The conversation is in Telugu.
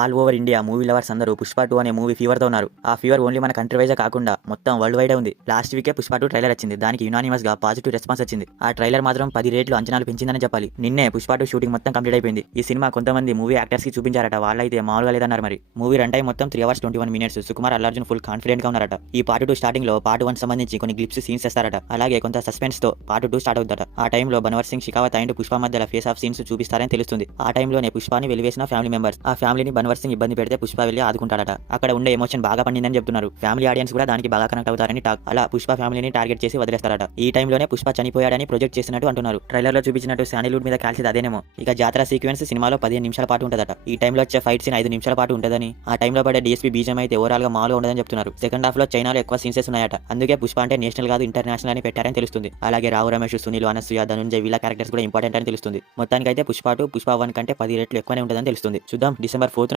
All over India movie lovers అందరూ పుష్ప 2 అనే మూవీ ఫీవర్తో ఉన్నారు. ఆ ఫీవర్ ఓన్లీ మన కంట్రీ వైజే కాకుండా మొత్తం వరల్డ్ వైడే ఉంది. లాస్ట్ వీకే పుష్ప 2 ట్రైలర్ వచ్చింది. దానికి యునానిమస్ గా పాజిటివ్ రెస్పాన్స్ వచ్చింది. ఆ ట్రైలర్ మాత్రం 10 రేట్లు అంచనాలు పెంచిందని చెప్పాలి. నిన్నే పుష్ప 2 షూటింగ్ మొత్తం కంప్లీట్ అయిపోయింది. ఈ సినిమా కొంతమంది మూవీ యాక్టర్స్ కి చూపించారట. వాళ్ళైతే మామూలుగా లేదన్నారు. మరి మూవీ రన్ టైం మొత్తం 3 hours 21 minutes. Sukumar Allu Arjun full confident గా ఉన్నారట. ఈ పార్ట్ 2 స్టార్టింగ్ లో పార్ట్ 1 సంబంధించి కొన్ని గ్లిప్స్ సీన్స్ చేస్తారట. అలాగే కొంత సస్పెన్స్ తో పార్ట్ 2 స్టార్ట్ అవుతారట. ఆ టైంలో బన్వర్ సింగ్ షికావత్ అండ్ పుష్ప మధ్యలో ఫేస్ ఆఫ్ సీన్స్ చూపిస్తారని తెలుస్తుంది. ఆ టైంలోనే పుష్పని వెలివేసిన ఫ్యామిలీ మెంబర్స్ ఆ ఫ్యామిలీని బన్వర్ సింగ్ ఇబ్బంది పెడితే పుష్ప వెళ్ళి ఆదుకుంటాడట. అక్కడ ఉండే ఎమోషన్ బాగా పండిందని చెప్తున్నారు. ఫ్యామిలీ ఆడియన్స్ కూడా దానికి బాగా కనెక్ట్ అవుతారని టాక్. అలా పుష్ప ఫ్యామిలీని టార్గెట్ చేసి వదిలేస్తారట. ఈ టైంలోనే పుష్ప చనిపోయాడని ప్రొజెక్ట్ చేసినట్టు అంటున్నారు. ట్రైలర్ లో చూపించినట్టు శాండిల్వుడ్ మీద కాల్చేది అదేనేమో. ఇక జాతర సీక్వెన్స్ సినిమాలో 15 నిమిషాల పాటు ఉంటదట. ఈ టైంలో వచ్చే ఫైట్ సీన్ 5 నిమిషాల పాటు ఉంటదని, ఆ టైంలో పడే డిఎస్పీ బీజం అయితే ఓవరాల్ గా మాలో ఉండదని చెప్తున్నారు. సెకండ్ హాఫ్ లో చైనాలో ఎక్కువ సీన్సెస్ ఉన్నాయట. అందుకే పుష్ప అంటే నేషనల్ కాదు ఇంటర్నేషనల్ అని పెట్టారని తెలుస్తుంది. అలాగే రావు రమేష్, సునీల్, అనసూయ, ధనుంజయ్ వీళ్ళ క్యారెక్టర్స్ కూడా ఇంపార్టెంట్ అని తెలుస్తుంది. మొత్తానికైతే పుష్ప 2 పుష్ప 1 కంటే 10 రెట్లు ఎక్కువనే ఉంటుందని తెలుస్తుంది. చూద్దాం డిసెంబర్ 4